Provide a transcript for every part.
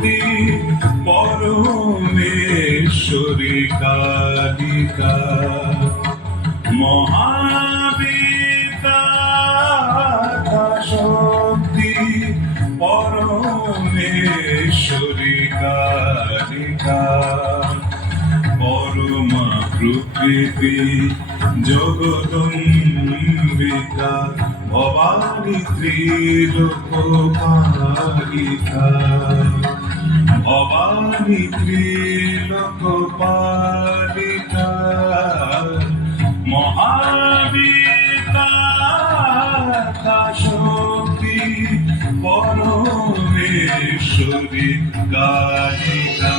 শক্তি পরমেশ্বরী কালিকা মহাবিদ্যা শক্তি পরমেশ্বরী কালিকা পরমা প্রকৃতি জগদম্বিকা ভবানী ত্রিলোকপালিকা ভবানী ত্রিলোকপালিকা মহাবিদ্যা শক্তি পরমেশ্বরী কালিকা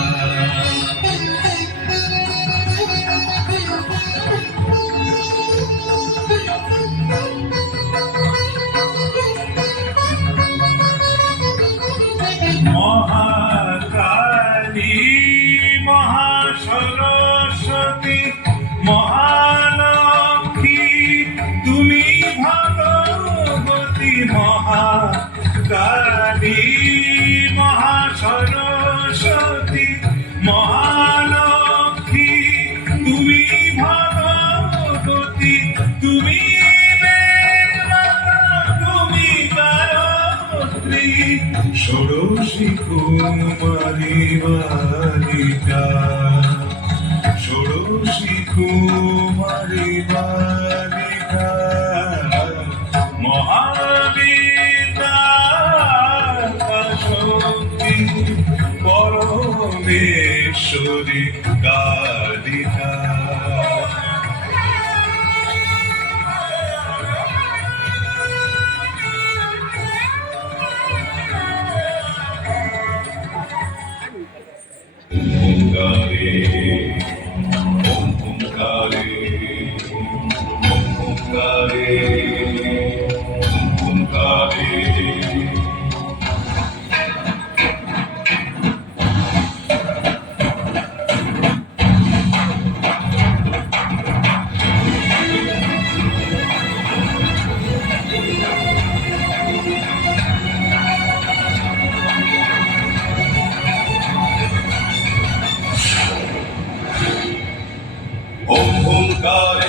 মহাকালী মহাসরস্বতী মহালক্ষ্মী তুমি ভগবতী মহাকালী মহাসরস্বতী মহালক্ষ্মী তুমি ভগবতী তুমি ষোড়শী কুমারী বালিকা ষোড়শী কুমারী বালিকা মহাবিদ্যা শক্তি পরমেশ্বরী কালিকা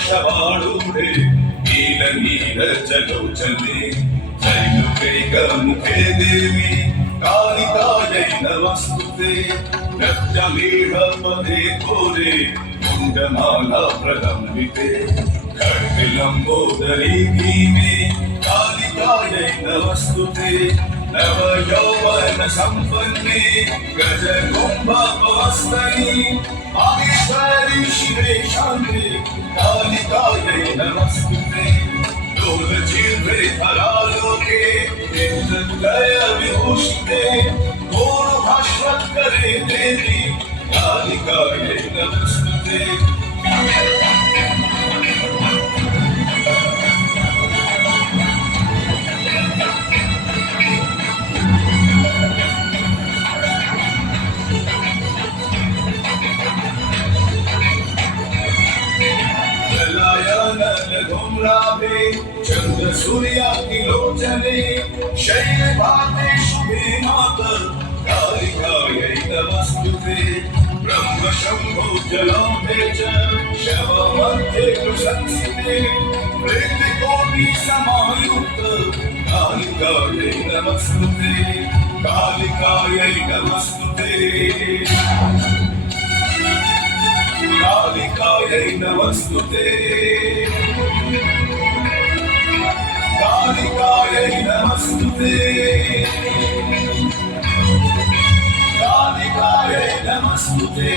शवाड़ूढ़े नील नील चलो चले जैनुकैक मुखे देवी कालिकायै नमस्तुते नृत्यमेढ पदे घोरे कुण्डमाला प्रलम्बिते खड्गलम्बोदरी भीमे कालिकायै नमस्तुते नव यौवन संपन्ने गजकुम्भवस्तनि माहेश्वरी शिवे शान्ते कालिकायै नमस्तुते लोलजिह्वे धरालोके नित्यलय विभूषिते घोरभास्वत्करे देवी कालिकायै नमस्तुते धूम्राभे चंद्र सूर्या की लोचने शैलभाते शुभे माता कालिकायै नमस्तुते ब्रह्म शंभो जलाभे च शव मध्ये कृशंसिते प्रेतकोटि समायुक्त कालिकायै नमस्तुते कालिकायै नमस्तुते कालिकायै नमस्तुते कालिकायै नमस्तुते कालिकायै नमस्तुते